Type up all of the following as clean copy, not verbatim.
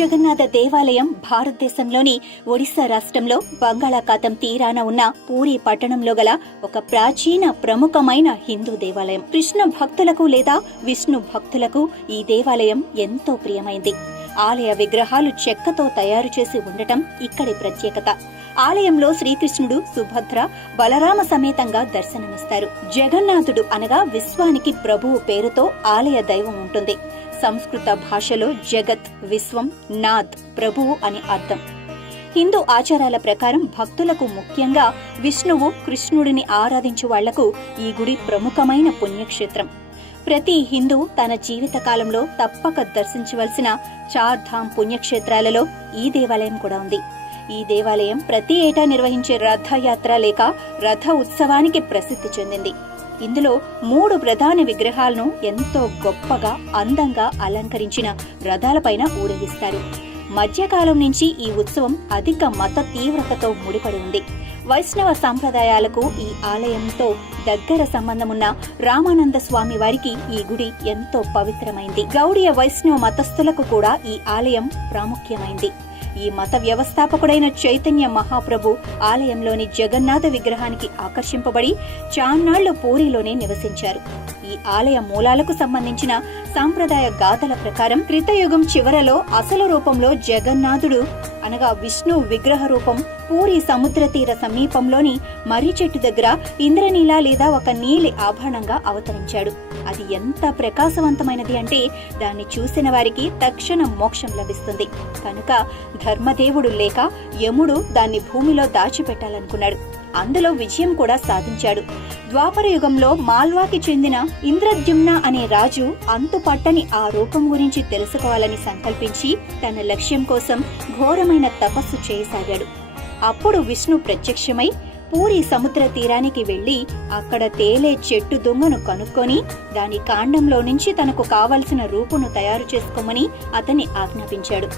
జగన్నాథ దేవాలయం భారతదేశంలోని ఒడిశా రాష్ట్రంలో బంగాళాఖాతం తీరాన ఉన్న పూరీ పట్టణంలో గల ఒక ప్రాచీన ప్రముఖమైన హిందూ దేవాలయం. కృష్ణ భక్తులకు లేదా విష్ణు భక్తులకు ఈ దేవాలయం ఎంతో ప్రియమైంది. ఆలయ విగ్రహాలు చెక్కతో తయారు చేసి ఉండటం ఇక్కడి ప్రత్యేకత. ఆలయంలో శ్రీకృష్ణుడు, సుభద్ర, బలరామ సమేతంగా దర్శనమిస్తారు. జగన్నాథుడు అనగా విశ్వానికి ప్రభువు పేరుతో ఆలయ దైవం ఉంటుంది. సంస్కృత భాషలో జగత్, విశ్వం, నాథ్, ప్రభువు అని అర్థం. హిందూ ఆచారాల ప్రకారం భక్తులకు, ముఖ్యంగా విష్ణువు, కృష్ణుడిని ఆరాధించు వాళ్లకు ఈ గుడి ప్రముఖమైన పుణ్యక్షేత్రం. ప్రతి హిందూ తన జీవిత కాలంలో తప్పక దర్శించవలసిన 4 ధామ్ పుణ్యక్షేత్రాలలో ఈ దేవాలయం కూడా ఉంది. ఈ దేవాలయం ప్రతి ఏటా నిర్వహించే రథయాత్ర లేక రథ ఉత్సవానికి ప్రసిద్ధి చెందింది. ఇందులో 3 ప్రధాన విగ్రహాలను ఎంతో గొప్పగా, అందంగా అలంకరించిన రథాలపైన ఊరేగిస్తారు. మధ్యకాలం నుంచి ఈ ఉత్సవం అధిక మత తీవ్రతతో ముడిపడి ఉంది. వైష్ణవ సంప్రదాయాలకు ఈ ఆలయంతో దగ్గర సంబంధమున్న రామానంద స్వామి వారికి ఈ గుడి ఎంతో పవిత్రమైంది. గౌడీయ వైష్ణవ మతస్థులకు కూడా ఈ ఆలయం ప్రాముఖ్యమైంది. ఈ మత వ్యవస్థాపకుడైన చైతన్య మహాప్రభు ఆలయంలోని జగన్నాథ విగ్రహానికి ఆకర్షింపబడి చాన్నాళ్లు పూరిలోనే నివసించారు. ఈ ఆలయ మూలాలకు సంబంధించిన సాంప్రదాయ గాథల ప్రకారం కృతయుగం చివరలో అసలు రూపంలో జగన్నాథుడు అనగా విష్ణు విగ్రహ రూపం పూరి సముద్ర తీర సమీపంలోని మర్రి చెట్టు దగ్గర ఇంద్రనీల లేదా ఒక నీలి ఆభరణంగా అవతరించాడు. అది ఎంత ప్రకాశవంతమైనది అంటే దాన్ని చూసిన వారికి తక్షణ మోక్షం లభిస్తుంది. కనుక ధర్మదేవుడు లేక యముడు దాన్ని భూమిలో దాచిపెట్టాలనుకున్నాడు. అందులో విజయం కూడా సాధించాడు. ద్వాపర యుగంలో మాల్వాకి చెందిన ఇంద్రద్యుమ్న అనే రాజు అంతుపట్టని ఆ రూపం గురించి తెలుసుకోవాలని సంకల్పించి తన లక్ష్యం కోసం ఘోరమైన తపస్సు చేయసాగాడు. అప్పుడు విష్ణు ప్రత్యక్షమై పూరి సముద్ర తీరానికి వెళ్లి అక్కడ తేలే చెట్టు దుంగను కనుక్కొని దాని కాండంలో నుంచి తనకు కావలసిన రూపును తయారు చేసుకోమని అతన్ని ఆజ్ఞాపించాడు.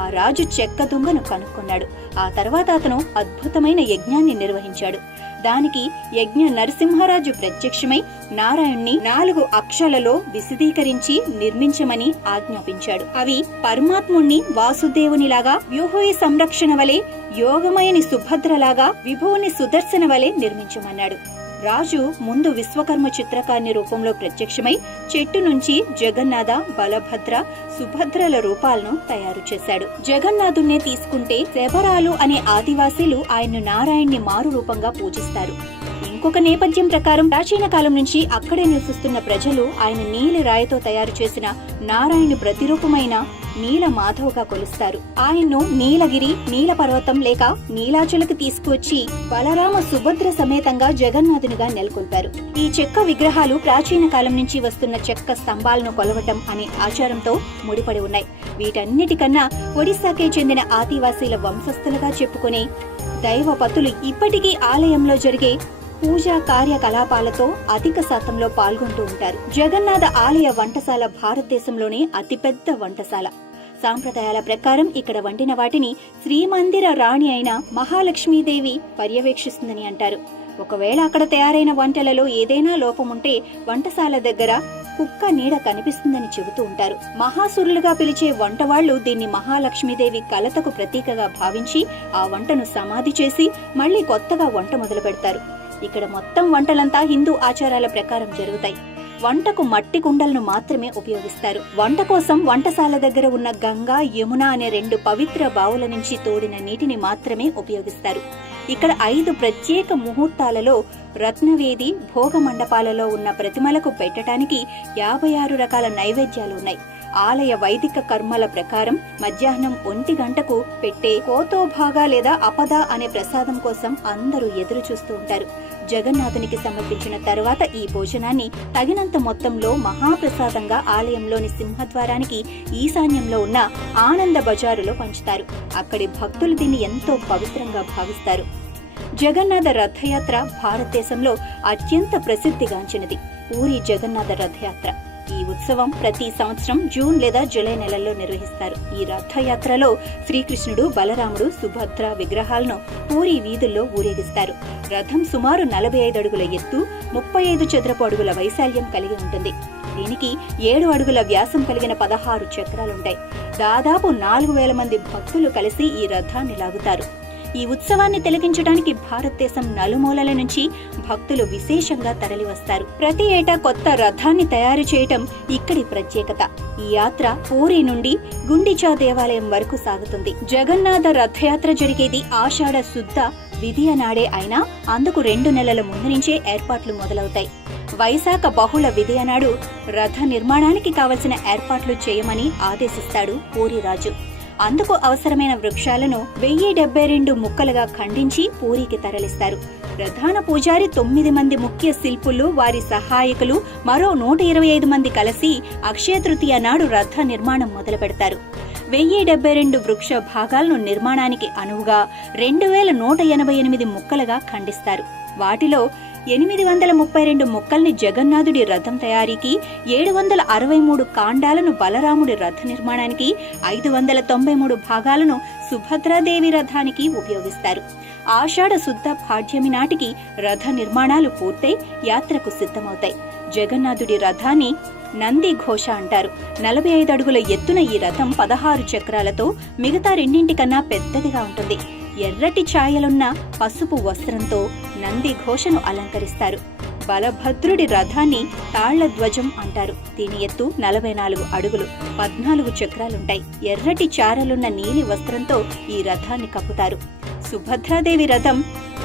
ఆ రాజు చెక్క దుంగను కనుక్కున్నాడు. ఆ తర్వాత అతను అద్భుతమైన యజ్ఞాన్ని నిర్వహించాడు. దానికి యజ్ఞ నరసింహరాజు ప్రత్యక్షమై నారాయణ్ణి 4 అక్షలలో విశదీకరించి నిర్మించమని ఆజ్ఞాపించాడు. అవి పరమాత్ముణ్ణి వాసుదేవునిలాగా, వ్యూహోయి సంరక్షణ వలె, యోగమయని సుభద్రలాగా, విభువుని సుదర్శన వలె నిర్మించమన్నాడు. రాజు ముందు విశ్వకర్మ చిత్రకారుని రూపంలో ప్రత్యక్షమై చెట్టు నుంచి జగన్నాథ, బలభద్ర, సుభద్రల రూపాలను తయారు చేశాడు. జగన్నాథుణ్ణే తీసుకుంటే శబరాలు అనే ఆదివాసీలు ఆయన నారాయణ్ణి మారు రూపంగా పూజిస్తారు. ఇంకొక నేపథ్యం ప్రకారం ప్రాచీన కాలం నుంచి అక్కడే నివసిస్తున్న ప్రజలు ఆయన నీలి రాయితో తయారు చేసిన నారాయణు ప్రతిరూపమైన నీల మాధవ్గా కొలుస్తారు. ఆయన్ను నీలగిరి, నీల పర్వతం లేక నీలాచలకు తీసుకువచ్చి బలరామ, సుభద్ర సమేతంగా జగన్నాథునిగా నెలకొల్పారు. ఈ చెక్క విగ్రహాలు ప్రాచీన కాలం నుంచి వస్తున్న చెక్క స్తంభాలను కొలవటం అనే ఆచారంతో ముడిపడి ఉన్నాయి. వీటన్నిటికన్నా ఒడిశాకే చెందిన ఆదివాసీల వంశస్థులుగా చెప్పుకునే దైవపతులు ఇప్పటికీ ఆలయంలో జరిగే పూజా కార్యకలాపాలతో అధిక శాతంలో పాల్గొంటూ ఉంటారు. జగన్నాథ ఆలయ వంటశాల భారతదేశంలోనే అతిపెద్ద వంటశాల. సాంప్రదాయాల ప్రకారం ఇక్కడ వండిన వాటిని శ్రీమందిర రాణి అయిన మహాలక్ష్మీదేవి పర్యవేక్షిస్తుందని అంటారు. ఒకవేళ అక్కడ తయారైన వంటలలో ఏదైనా లోపముంటే వంటశాల దగ్గర కుక్క నీడ కనిపిస్తుందని చెబుతూ ఉంటారు. మహాసురులుగా పిలిచే వంటవాళ్లు దీన్ని మహాలక్ష్మీదేవి కలతకు ప్రతీకగా భావించి ఆ వంటను సమాధి చేసి మళ్లీ కొత్తగా వంట మొదలు పెడతారు. ఇక్కడ మొత్తం వంటలంతా హిందూ ఆచారాల ప్రకారం జరుగుతాయి. వంటకు మట్టి కుండలను మాత్రమే ఉపయోగిస్తారు. వంట కోసం వంటశాల దగ్గర ఉన్న గంగా, యమున అనే 2 పవిత్ర బావుల నుంచి తోడిన నీటిని మాత్రమే ఉపయోగిస్తారు. ఇక్కడ 5 ప్రత్యేక ముహూర్తాలలో రత్నవేది, భోగ మండపాలలో ఉన్న ప్రతిమలకు పెట్టడానికి 56 రకాల నైవేద్యాలు ఉన్నాయి. ఆలయ వైదిక కర్మల ప్రకారం మధ్యాహ్నం 1 గంటకు పెట్టే కోతోభాగా లేదా అపద అనే ప్రసాదం కోసం అందరూ ఎదురు చూస్తూ ఉంటారు. జగన్నాథునికి సమర్పించిన తర్వాత ఈ భోజనాన్ని తగినంత మొత్తంలో మహాప్రసాదంగా ఆలయంలోని సింహద్వారానికి ఈశాన్యంలో ఉన్న ఆనంద బజారులో పంచుతారు. అక్కడి భక్తులు దీన్ని ఎంతో పవిత్రంగా భావిస్తారు. జగన్నాథ రథయాత్ర భారతదేశంలో అత్యంత ప్రసిద్ధిగాంచినది. పూరి జగన్నాథ రథయాత్ర ఈ ఉత్సవం ప్రతి సంవత్సరం జూన్ లేదా జూలై నెలల్లో నిర్వహిస్తారు. ఈ రథయాత్రలో శ్రీకృష్ణుడు, బలరాముడు, సుభద్ర విగ్రహాలను పూరీ వీధుల్లో ఊరేగిస్తారు. రథం సుమారు 45 అడుగుల ఎత్తు, 35 చదరపు అడుగుల వైశాల్యం కలిగి ఉంటుంది. దీనికి 7 అడుగుల వ్యాసం కలిగిన 16 చక్రాలుంటాయి. దాదాపు 4000 మంది భక్తులు కలిసి ఈ రథాన్ని లాగుతారు. ఈ ఉత్సవాన్ని తిలకించడానికి భారతదేశం నలుమూలల నుంచి భక్తులు విశేషంగా తరలివస్తారు. ప్రతి ఏటా కొత్త రథాన్ని తయారు చేయటం ఇక్కడి ప్రత్యేకత. ఈ యాత్ర పూరీ నుండి గుండిచా దేవాలయం వరకు సాగుతుంది. జగన్నాథ రథయాత్ర జరిగేది ఆషాఢ శుద్ధ విధియ నాడే అయినా అందుకు 2 నెలల ముందు నుంచే ఏర్పాట్లు మొదలవుతాయి. వైశాఖ బహుళ విధియ నాడు రథ నిర్మాణానికి కావలసిన ఏర్పాట్లు చేయమని ఆదేశిస్తాడు పూరీ రాజు. అందుకు అవసరమైన వృక్షాలను 1072 ముక్కలుగా ఖండించి పూరికి తరలిస్తారు. ప్రధాన పూజారి 9 మంది ముఖ్య శిల్పులు, వారి సహాయకులు, మరో 125 మంది కలిసి అక్షయ తృతీయ నాడు రథ నిర్మాణం మొదలు పెడతారు. 1072 వృక్ష భాగాలను నిర్మాణానికి అనువుగా 2188 ముక్కలుగా ఖండిస్తారు. వాటిలో 832 ముక్కల్ని జగన్నాథుడి రథం తయారీకి, 763 కాండాలను బలరాముడి రథ నిర్మాణానికి, 593 భాగాలను సుభద్రాదేవి రథానికి ఉపయోగిస్తారు. ఆషాఢ శుద్ధ పాడ్యమి నాటికి రథ నిర్మాణాలు పూర్తయి యాత్రకు సిద్ధమవుతాయి. జగన్నాథుడి రథాన్ని నంది ఘోష అంటారు. 45 అడుగుల ఎత్తున ఈ రథం 16 చక్రాలతో మిగతా రెండింటికన్నా పెద్దదిగా ఉంటుంది. ఎర్రటి ఛాయలున్న పసుపు వస్త్రంతో నంది ఘోషను అలంకరిస్తారు. బలభద్రుడి రథాన్ని తాళ్ల ధ్వజం అంటారు. దీని ఎత్తు 44 అడుగులు, 14 చక్రాలుంటాయి. ఎర్రటి చారలున్న నీలి వస్త్రంతో ఈ రథాన్ని కప్పుతారు. సుభద్రాదేవి రథం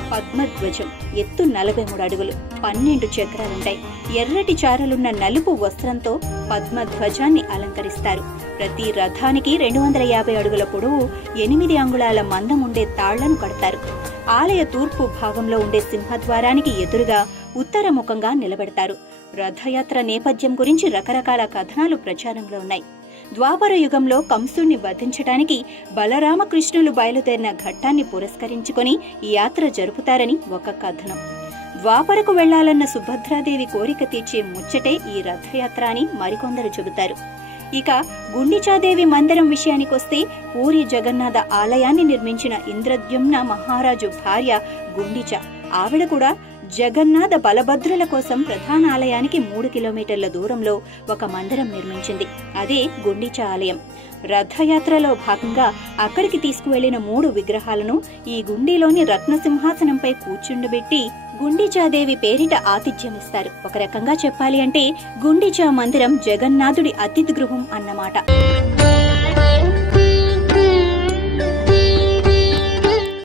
పద్మధ్వజం, ఎత్తు 43 అడుగులు, 12 చక్రాలుంటాయి. ఎర్రటి చారలున్న నలుపు వస్త్రంతో పద్మధ్వజాన్ని అలంకరిస్తారు. ప్రతి రథానికి 250 అడుగుల పొడవు, 8 అంగుళాల మందం ఉండే తాళ్లను కడతారు. ఆలయ తూర్పు భాగంలో ఉండే సింహద్వారానికి ఎదురుగా ఉత్తరముఖంగా నిలబెడతారు. రథయాత్ర నేపథ్యం గురించి రకరకాల కథనాలు ప్రచారంలో ఉన్నాయి. ద్వాపర యుగంలో కంసుడిని వధించడానికి బలరామకృష్ణులు బయలుదేరిన ఘట్టాన్ని పురస్కరించుకొని ఈ యాత్ర జరుపుతారని ఒక కథనం. ద్వాపరకు వెళ్లాలన్న సుభద్రాదేవి కోరిక తీర్చే ముచ్చటే ఈ రథయాత్ర అని మరికొందరు చెబుతారు. ఇక గుండిచాదేవి మందిరం విషయానికొస్తే పూరి జగన్నాథ ఆలయాన్ని నిర్మించిన ఇంద్రద్యుమ్న మహారాజు భార్య గుండిచ. ఆవిడ కూడా జగన్నాథ బలభద్రుల కోసం ప్రధాన ఆలయానికి 3 కిలోమీటర్ల దూరంలో ఒక మందిరం నిర్మించింది. అదే గుండిచ ఆలయం. రథయాత్రలో భాగంగా అక్కడికి తీసుకువెళ్లిన 3 విగ్రహాలను ఈ గుండిలోని రత్నసింహాసనంపై కూర్చుండబెట్టి గుండిచాదేవి పేరిట ఆతిథ్యమిస్తారు. ఒక రకంగా చెప్పాలి అంటే గుండిచా మందిరం జగన్నాథుడి అతిథి గృహం అన్నమాట.